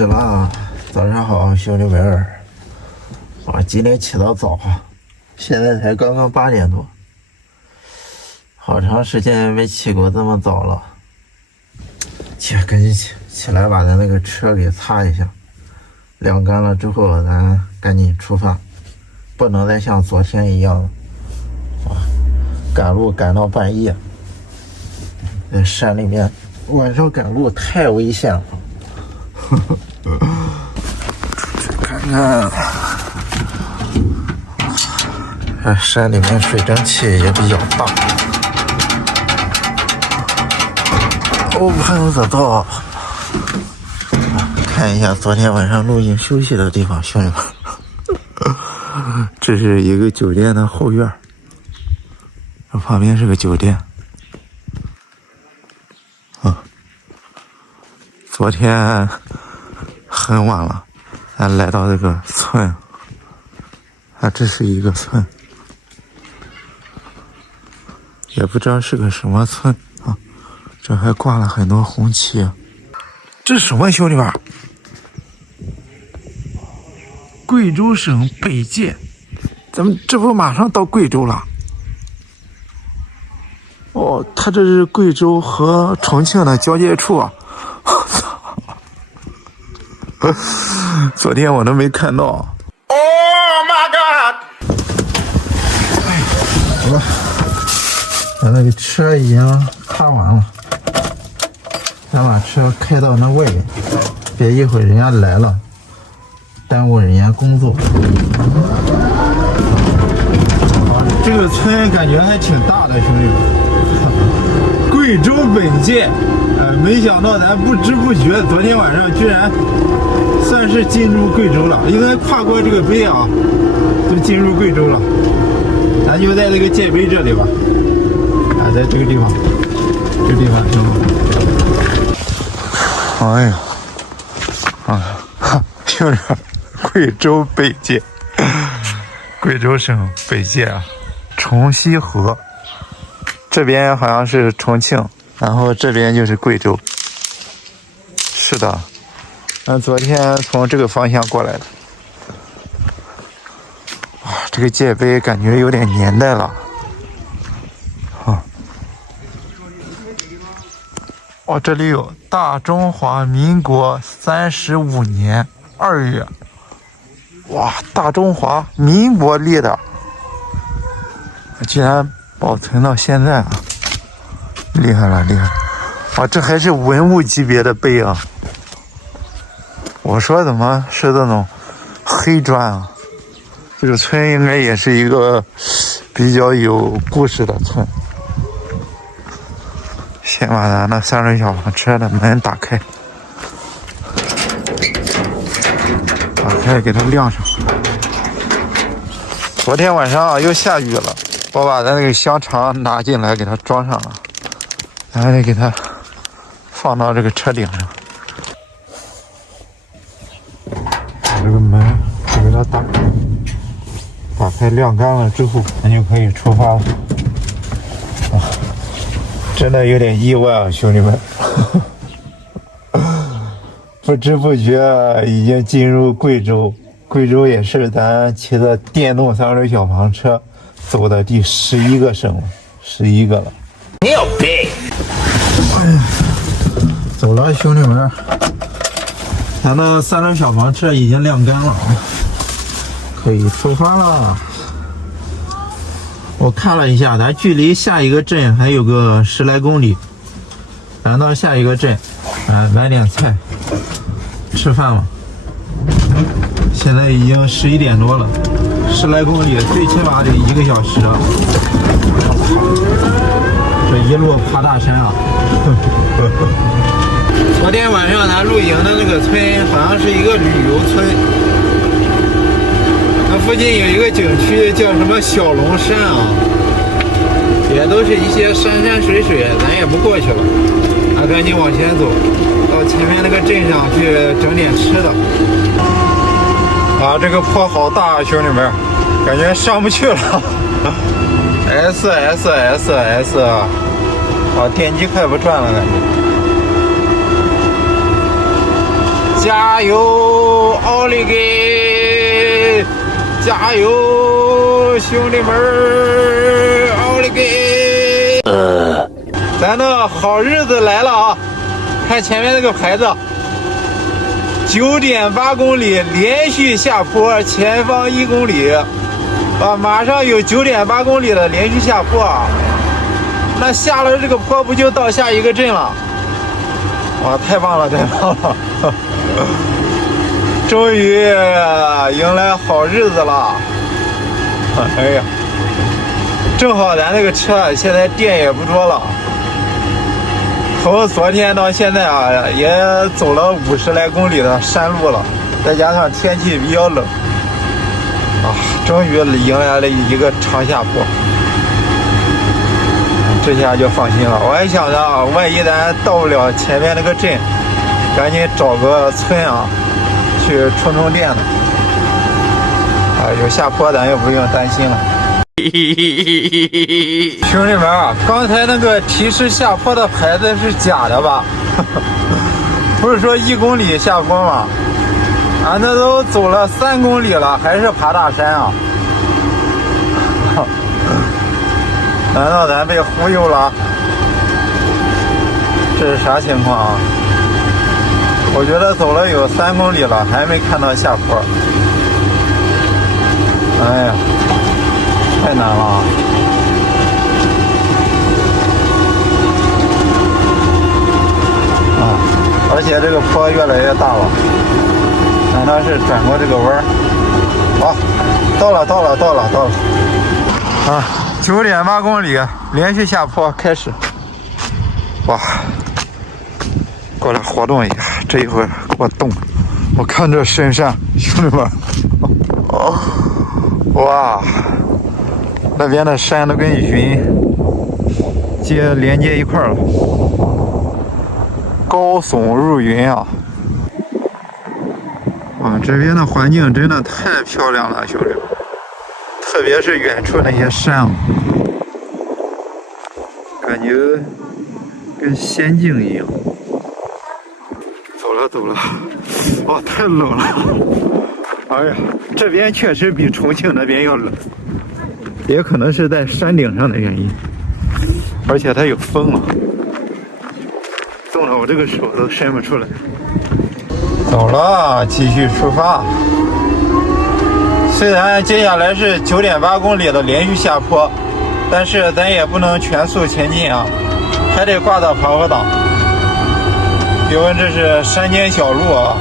始了，早上好，兄弟们儿！我今天起得早，现在才刚刚8点多，好长时间没起过这么早了。赶紧起来把咱那个车给擦一下，晾干了之后咱赶紧出发，不能再像昨天一样赶路赶到半夜。在山里面晚上赶路太危险了。出去看看，山里面水蒸气也比较大。还有得到，看一下昨天晚上露营休息的地方，兄弟们。这是一个酒店的后院，这旁边是个酒店。昨天很晚了，咱来到这个村，这是一个村，也不知道是个什么村啊。这还挂了很多红旗，这是什么兄弟们？贵州省北界，咱们这不马上到贵州了？哦，它这是贵州和重庆的交界处啊！昨天我都没看到。Oh my god！ 好了，咱那个车已经擦完了，咱把车开到那外面，别一会儿人家来了，耽误人家工作。这个村感觉还挺大的，兄弟们。贵州本界，没想到咱不知不觉，昨天晚上居然算是进入贵州了，因为跨过这个碑啊，就进入贵州了。咱就在这个界碑这里吧，在这个地方，这个地方挺好。哎呀，兄弟，贵州北界，贵州省北界啊，崇西河。这边好像是重庆，然后这边就是贵州。是的，昨天从这个方向过来的。这个界碑感觉有点年代了。这里有大中华民国35年2月。哇，大中华民国立的，居然保存到现在啊！厉害了，厉害！这还是文物级别的碑啊！我说怎么是这种黑砖啊？这个村应该也是一个比较有故事的村。先把咱那3轮小房车的门打开，给它晾上。昨天晚上又下雨了。我把咱那个香肠拿进来给它装上了，然后再给它放到这个车顶上。把这个门就给它打开晾干了之后，咱就可以出发了。真的有点意外啊，兄弟们！不知不觉已经进入贵州，贵州也是咱骑的电动3轮小房车走的第11个省了，11个了。你有病！走了，兄弟们，咱的3轮小房车已经晾干了，可以出发了。我看了一下，咱距离下一个镇还有个10来公里，咱到下一个镇，买点菜，吃饭嘛。现在已经11点多了，10来公里，最起码得1个小时啊！这一路爬大山啊！昨天晚上咱露营的那个村好像是一个旅游村，那附近有一个景区叫什么小龙山啊，也都是一些山山水水，咱也不过去了，赶紧往前走，到前面那个镇上去整点吃的。这个坡好大，兄弟们，感觉上不去了。S， 电机快不转了，感觉。加油，奥利给！加油，兄弟们儿，奥利给！咱的好日子来了啊！看前面那个牌子，9.8公里连续下坡，前方1公里，马上有9.8公里的连续下坡啊！那下了这个坡不就到下一个镇了？哇，太棒了，太棒了！终于迎来好日子了！哎呀，正好咱那个车现在电也不多了，从昨天到现在啊，也走了50来公里的山路了，再加上天气比较冷，终于迎来了一个长下坡。这下就放心了。我还想着啊，万一咱到不了前面那个镇，赶紧找个村啊，去充电呢。有下坡咱也不用担心了。兄弟们啊，刚才那个提示下坡的牌子是假的吧？不是说1公里下坡吗？俺这都走了3公里了，还是爬大山啊？难道咱被忽悠了？这是啥情况啊？我觉得走了有3公里了，还没看到下坡。哎呀，太难了！而且这个坡越来越大了，难道是转过这个弯儿？好，到了啊！9.8公里连续下坡开始，哇！过来活动一下，这一会儿给我冻，我看这深山，兄弟们，哇，那边的山都跟云连接一块了，高耸入云啊！哇，这边的环境真的太漂亮了，兄弟们。特别是远处那些山啊，感觉跟仙境一样。走了，哇，太冷了！哎呀，这边确实比重庆那边要冷，也可能是在山顶上的原因，而且它有风啊，冻得我这个手都伸不出来。走了，继续出发。虽然接下来是9.8公里的连续下坡，但是咱也不能全速前进啊，还得挂到防火挡。因为这是山间小路啊，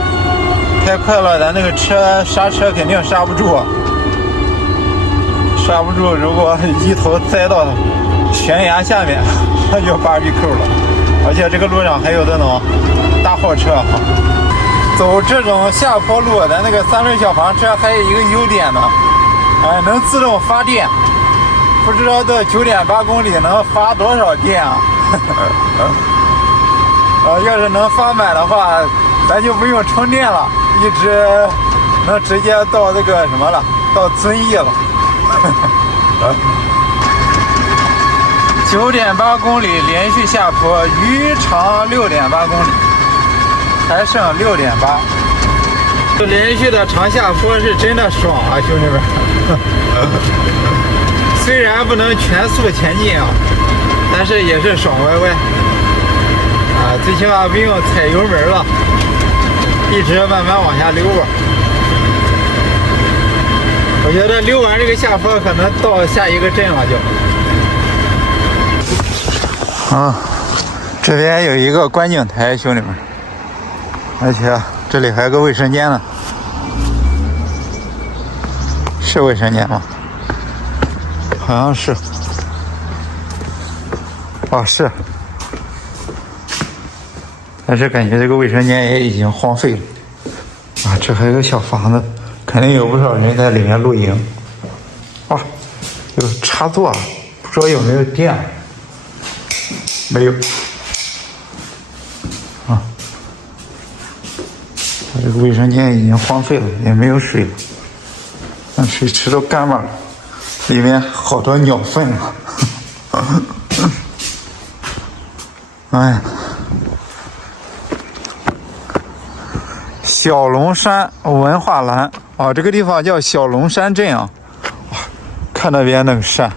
太快了，咱那个车刹车肯定刹不住啊，刹不住，如果一头栽到悬崖下面，那就芭比 Q 了。而且这个路上还有那种大货车啊。走这种下坡路，咱那个3轮小房车还有一个优点呢，能自动发电，不知道这9.8公里能发多少电啊？要是能发满的话，咱就不用充电了，能直接到这个什么了，到遵义了。9.8公里连续下坡，余长6.8公里。还剩6.8，这连续的长下坡是真的爽啊，兄弟们！虽然不能全速前进啊，但是也是爽歪歪啊！最起码不用踩油门了，一直慢慢往下溜吧。我觉得溜完这个下坡，可能到下一个镇了就。啊，这边有一个观景台，兄弟们。而且这里还有个卫生间呢，是卫生间吗？好像是，哦是，但是感觉这个卫生间也已经荒废了。啊，这还有个小房子，肯定有不少人在里面露营。哇，有插座，不知道有没有电？没有。这个卫生间已经荒废了，也没有水了，那水池都干巴了，里面好多鸟粪啊！哎，小龙山文化栏啊，这个地方叫小龙山镇啊。哇，看那边那个山，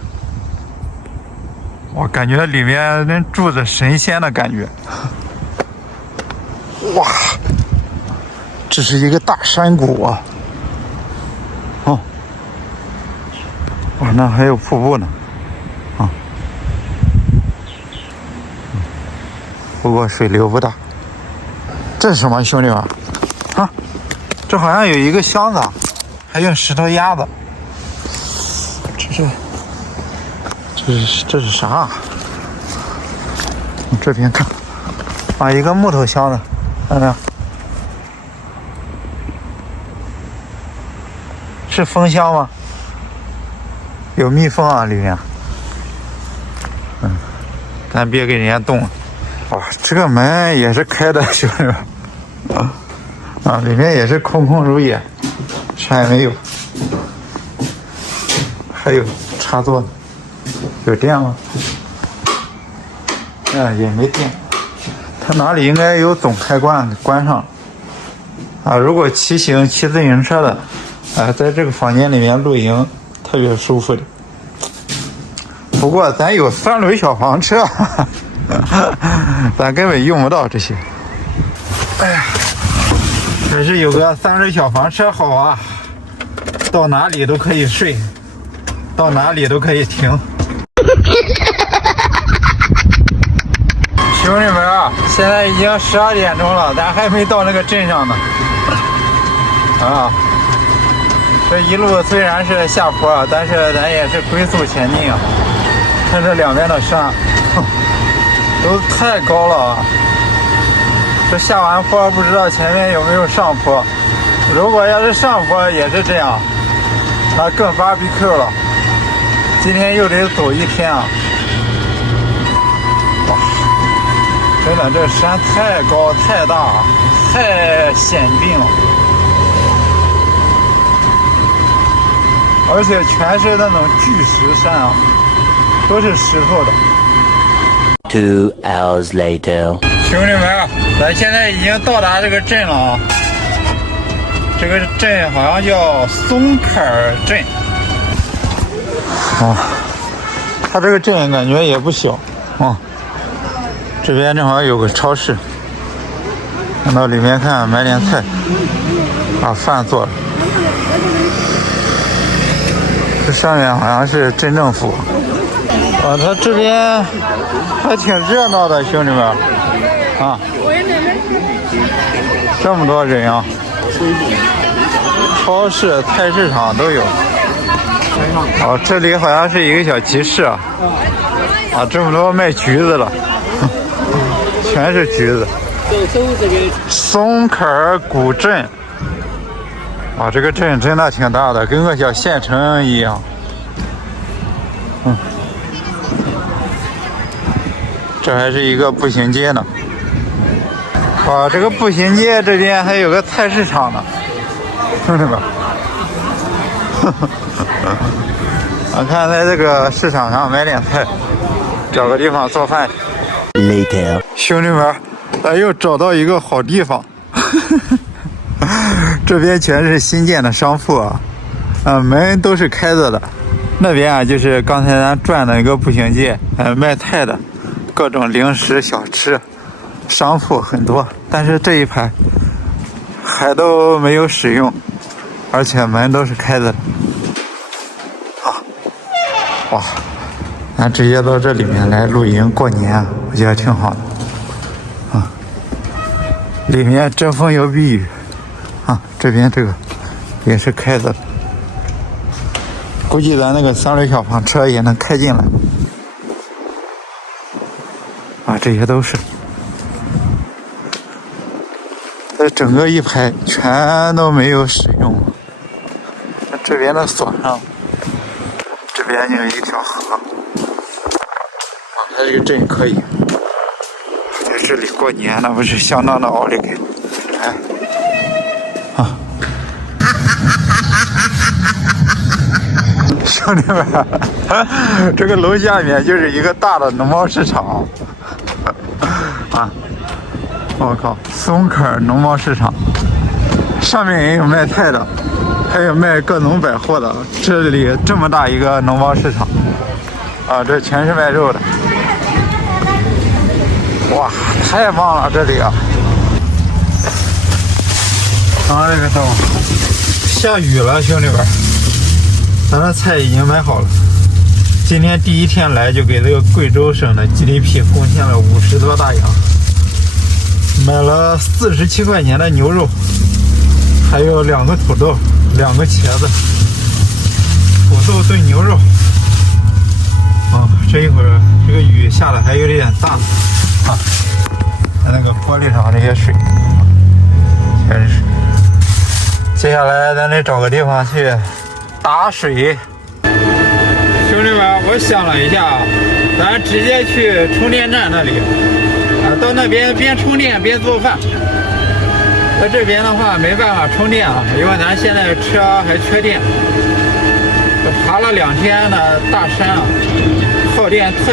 我感觉里面人住着神仙的感觉。哇，这是一个大山谷啊！哦，哇，那还有瀑布呢，啊，不过水流不大。这是什么，兄弟们？啊，这好像有一个箱子，还有石头鸭子。这是啥啊？往这边看，啊，一个木头箱子，看到没有？是蜂箱吗？有蜜蜂啊，里面。咱别给人家动了。哇，这个门也是开的，兄弟们。啊，里面也是空空如也，啥也没有。还有插座呢，有电吗？也没电。它哪里应该有总开关，给关上了。啊，如果骑自行车的，在这个房间里面露营，特别舒服的。不过咱有3轮小房车，咱根本用不到这些。哎呀，还是有个3轮小房车好啊，到哪里都可以睡，到哪里都可以停。兄弟们啊，现在已经12点钟了，咱还没到那个镇上呢。啊，这一路虽然是下坡，但是咱也是龟速前进啊。看这两边的山，都太高了啊！这下完坡不知道前面有没有上坡。如果要是上坡也是这样，那更BBQ了。今天又得走一天啊！哇，真的这山太高太大，太险峻了，而且全是那种巨石山啊，都是石头的。2 hours later， 兄弟们，咱现在已经到达这个镇了啊！这个镇好像叫松坎儿镇。啊，它这个镇感觉也不小啊。这边正好有个超市，看到里面看买点菜，把饭做了。这上面好像是镇政府。啊，它这边还挺热闹的，兄弟们。啊，这么多人啊！超市、菜市场都有。哦，这里好像是一个小集市啊！啊，这么多卖橘子了，全是橘子。松坎儿古镇，啊，这个镇真的挺大的，跟个小县城一样。这还是一个步行街呢。哇，这个步行街这边还有个菜市场呢，兄弟们。我看在这个市场上买点菜，找个地方做饭。later， 兄弟们，咱又找到一个好地方。这边全是新建的商铺啊，门都是开着的。那边啊，就是刚才咱转的一个步行街，卖菜的，各种零食、小吃，商铺很多。但是这一排还都没有使用，而且门都是开着的。哇，咱直接到这里面来露营过年，我觉得挺好的。啊，里面遮风有避雨。啊，这边这个也是开着的，估计咱那个3轮小房车也能开进来。啊，这些都是，这整个一排全都没有使用。这边的锁上，这边有一条河。啊，它这个镇可以，在这里过年那不是相当的奥利给。哎。啊，兄弟们，这个楼下面就是一个大的农贸市场。啊，我靠，松坎农贸市场。上面也有卖菜的，还有卖各种百货的。这里这么大一个农贸市场啊，这全是卖肉的。哇，太棒了这里啊！啊，这个灯下雨了，兄弟们，咱的菜已经买好了。今天第一天来就给这个贵州省的 GDP 贡献了50多大洋，买了47块钱的牛肉，还有2个土豆，2个茄子，土豆炖牛肉。啊，这一会儿这个雨下的还有点大啊，那个玻璃上这些水全是水。接下来咱得找个地方去打水。兄弟们，我想了一下，咱直接去充电站那里啊，到那边边充电边做饭。在这边的话没办法充电啊，因为咱现在车还缺电。我爬了2天的大山啊，耗电特别。